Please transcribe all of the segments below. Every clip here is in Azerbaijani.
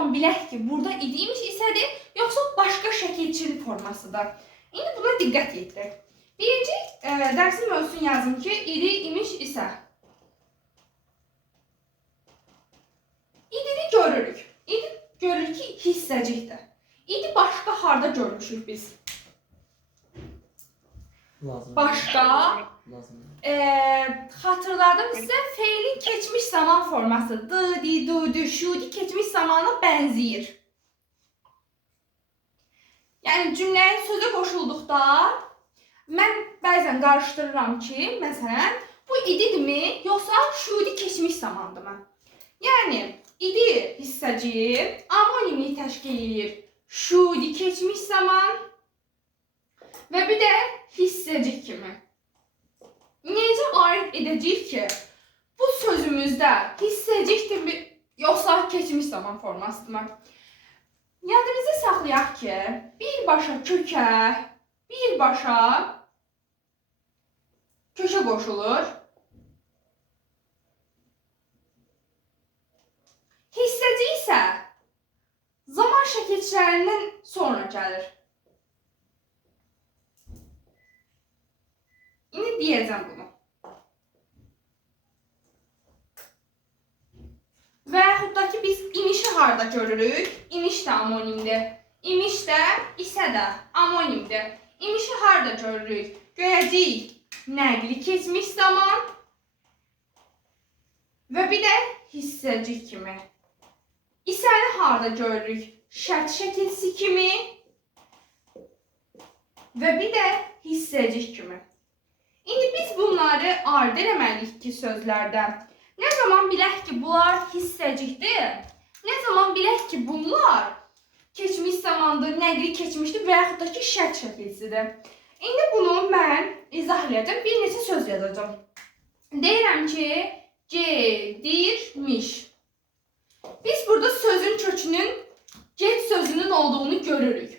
zaman bilək ki, burada idiymiş isədir, yoxsa başqa şəkilçili formasıdır? İndi buna diqqət yetirək. Birinci dərsin mövzusunu yazın ki, idi, imiş, isə. İdini görürük. İdi görürük ki, hissəcikdir. İdi başqa harda görmüşük biz? Başqa xatırladım sizə feilin keçmiş zaman forması dı, di, du, dü, şudi keçmiş zamana bənzəyir. Yəni cümləyə sözə qoşulduqda mən bəzən qarışdırıram ki, məsələn, bu ididirmi, yoxsa şudi keçmiş zamandırmı? Yəni idi hissəci amonimini təşkil edir. Şudi keçmiş zaman və bir də hissəcik kimi. Necə aid edəcəyik ki, bu sözümüzdə hissəcikdir yoxsa keçmiş zaman formasıdırmı? Yadımızda saxlayaq ki, birbaşa kökə qoşulur. Hissəci isə zaman şəkilçilərindən sonra gəlir. İndi deyəcəm bunu. Və yaxud da ki, biz imişi harda görürük? İmiş də amonimdir. İmiş də, isə də amonimdir. İmişi harda görürük? Görəcəyik nəqli keçmiş zaman və bir də hissəcik kimi. İsəni harda görürük? Şərt şəkilçisi kimi və bir də hissəcik kimi. İndi biz bunları ayırd eləməliyik ki, sözlərdən. Nə zaman bilək ki, bunlar hissəcikdir? Nə zaman bilək ki, bunlar keçmiş zamandır, nəqli keçmişdir və yaxud da ki, şərt şəkilçisidir? İndi bunu mən izah edəcəm, bir neçə söz yazacağım. Deyirəm ki, gedirmiş. Biz burada sözün kökünün get sözünün olduğunu görürük.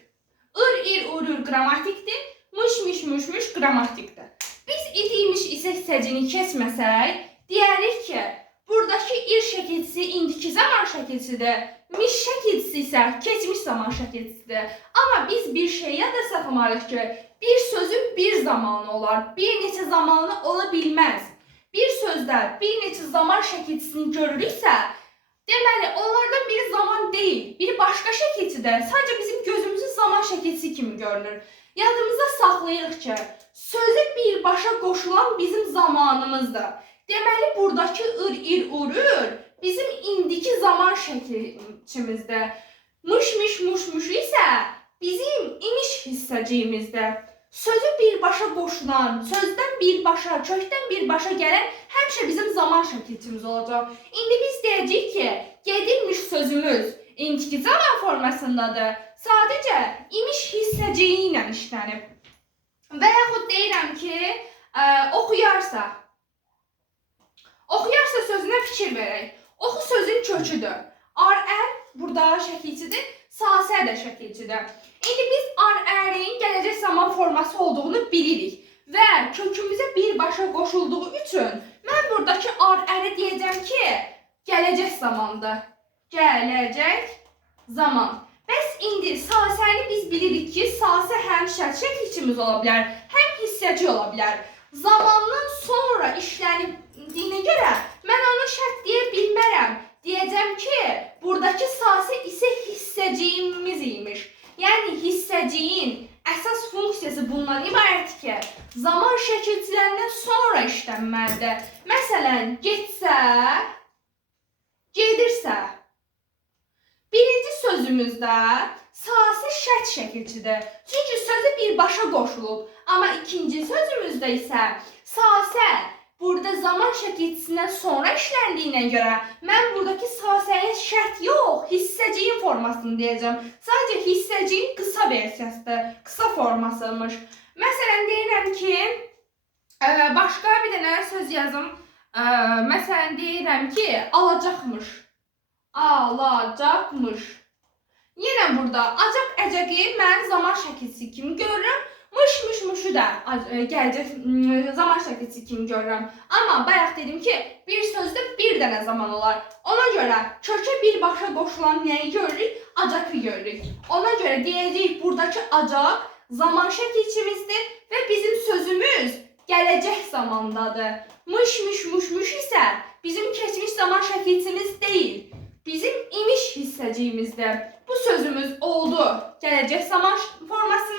Ir, ir, urur qrammatikdir, mış, mış, muş, muş qrammatikdir. Biz idiymiş isə hissəcini keçməsək, deyərik ki, buradakı ir şəkilçisi indiki zaman şəkilçisidir, miş şəkilçisi isə keçmiş zaman şəkilçisidir. Amma biz bir şey yada saxlamalıyıq ki, bir sözün bir zamanı olar, bir neçə zamanı ola bilməz. Bir sözdə bir neçə zaman şəkilçisini görürüksə, deməli, onlardan biri zaman deyil, biri başqa şəkilçidir. Sadəcə bizim gözümüzün zaman şəkilçisi kimi görünür. Yadımızda saxlayırıq ki, sözə birbaşa qoşulan bizim zamanımızdır. Deməli, buradakı ir, ir, urur bizim indiki zaman şəkilçimizdir. Mış, mış, muş, muş isə bizim imiş hissəciyimizdir. Sözü birbaşa qoşulan, sözdən birbaşa, kökdən birbaşa gələn həmişə bizim zaman şəkilçimiz olacaq. İndi biz deyəcəyik ki, gedirmiş sözümüz indiki zaman formasındadır. Sadəcə imiş hissəciyi ilə işlənib. Və yaxud deyirəm ki, oxuyarsa. Oxuyarsa sözünə fikir verək. Oxu sözün köküdür. Ar-ər burada şəkilçidir, sasə də şəkilçidir. İndi biz ar-ərin gələcək zaman forması olduğunu bilirik. Və kökümüzə birbaşa qoşulduğu üçün mən buradakı ar-əri deyəcəm ki, gələcək zamandır. Gələcək zaman. Bəs indi sasəni biz bilirik ki, sasə həm şərt şəkilçimiz ola bilər, həm hissəci ola bilər. Zamandan sonra işlənildiyinə görə mən onu şərt deyə bilmərəm. Deyəcəm ki, buradakı sasə isə hissəciyimiz imiş. Yəni hissəciyin əsas funksiyası bundan ibarət ki, zaman şəkilçilərindən sonra işlənməlidir. Məsələn, getsə, gedirsə. Birinci sözümüzdə sasə şərt şəkilçidir. Çünki sözü birbaşa qoşulub. Amma ikinci sözümüzdə isə sasə burada zaman şəkilçisindən sonra işləndiyinə görə mən buradakı sasəyə şərt yox, hissəciyin formasını deyəcəm. Sadəcə hissəciyin qısa versiyasıdır, qısa formasıymış. Məsələn, deyirəm ki, başqa bir dənə söz yazım. Məsələn, deyirəm ki, alacaqmış. Alacaqmış. Yenə burada acaq əcəqi mən zaman şəkilçisi kimi görürəm. Mış mış mışı da gələcək zaman şəkilçisi kimi görürəm. Amma bayaq dedim ki, bir sözdə bir dənə zaman olar. Ona görə kökə birbaşa qoşulan nəyi görürük? Acakı görürük. Ona görə deyəcəyik, buradakı acak zaman şəkilçimizdir və bizim sözümüz gələcək zamandadır. Mış mış muş muş isə bizim keçmiş zaman şəkilçimiz deyil. Bizim imiş hissəciyimizdir. Bu sözümüz oldu gələcək zaman forması